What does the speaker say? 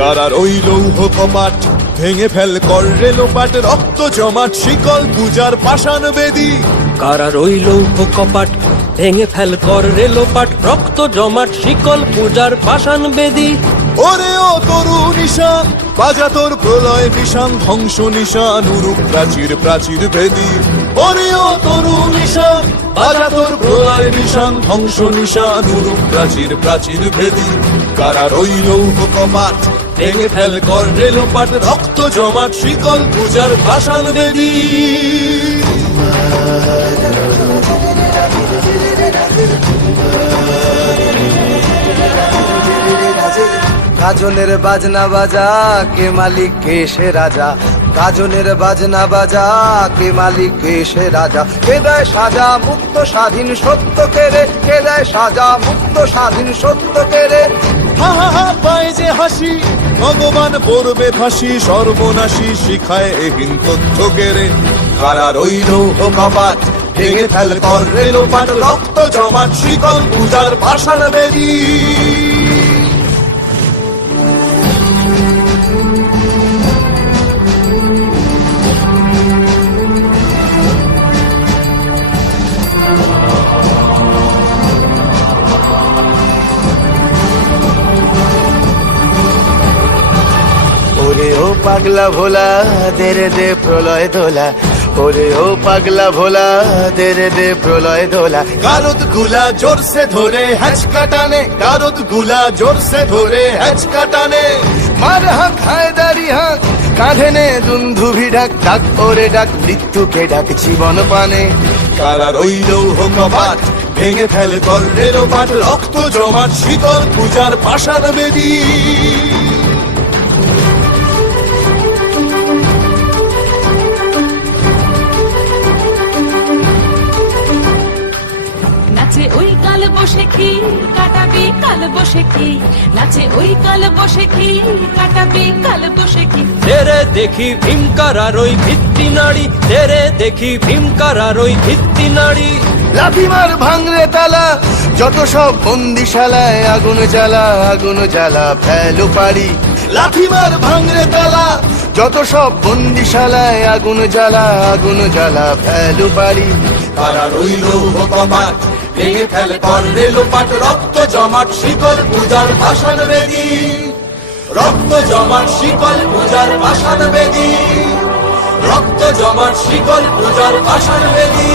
কারার ওই লৌহ কপাট ভেঙে ফেল কর রেলোপাট, রক্ত জমাট শিকল পূজার পাষাণ বেদী। কারার ওই লৌহ কপাট ভেঙে ফেল কর রেলোপাট, রক্ত জমাট শিকল পূজার পাষাণ বেদী। ওরে ও তরু নিশান বাজা তোর প্রলয় নিশান, ধ্বংস নিশান উরুপ প্রাচীর প্রাচীর ভেদী। ওরে ও তরু নিশান বাজা তোর প্রলয় নিশান, ধ্বংস নিশান উরুপ প্রাচীর প্রাচীর ভেদী। কারার ওই লৌহ কপাট ভেঙে ফেল কর রেলোপাট, রক্ত জমাট শিকল পূজার পাষাণ বেদী। গাজনের বাজনা বাজা, কে মালিক কে সে রাজা। গাজনের বাজনা বাজা, কে মালিক কে সে রাজা। কে দেয় সাজা মুক্ত স্বাধীন সত্য কেড়ে, কে দেয় সাজা মুক্ত স্বাধীন সত্য কেড়ে। হা হা হা পায় যে হাসি, ভগবান পড়বে ফাঁসি, সর্বনাশী শিখায় এহীন তথ্য কেড়ে। কারার ওই লৌহ কপাট ভেঙে ফেল কর রেলোপাট, রক্ত জমাট শিকল পূজার পাষাণ বেদী। ওরে ও পাগলা ভোলা দে রে দে প্রলয় দোলা। ওরে ও পাগলা ভোলা দে রে দে প্রলয় দোলা। কারদ গুলা জোরসে ধরে হ্যাচকা টানে, কারদ গুলা জোরসে ধরে হ্যাচকা টানে। মার হাক হায়দারি হাক, কাঁধে নে দুন্ধুভি ডাক। ডাক ওরে ডাক মৃত্যুকে ডাক জীবন পানে। কারার ওই লৌহ কপাট ভেঙে ফেল কর রেলোপাট, রক্ত জমাট শিকল পূজার পাষাণ বেদী। নাচে ওই কাল বসে কি কাটাবি কাল বসে কি, নাচে ওই কাল বসে কি কাটাবি কাল বসে কি। তেরে দেখি ভীমকারার ওই ভিত্তি নাড়ি, তেরে দেখি ভীমকারার ওই ভিত্তি নাড়ি। লাথি মার ভাঙরে তালা, যত সব বন্দিশালায় আগুন জ্বালা আগুন জ্বালা ফেলো পারি। লাথি মার ভাঙরে তালা, যত সব বন্দিশালায় আগুন জ্বালা আগুন জ্বালা ফেলো পারি। কারার ওই লৌহ কপাট ভেঙে ফেল কর রেলোপাট, রক্ত জমাট শিকল পূজার পাষাণ বেদী। রক্ত জমাট শিকল পূজার পাষাণ বেদী, রক্ত জমাট শিকল পূজার পাষাণ বেদী।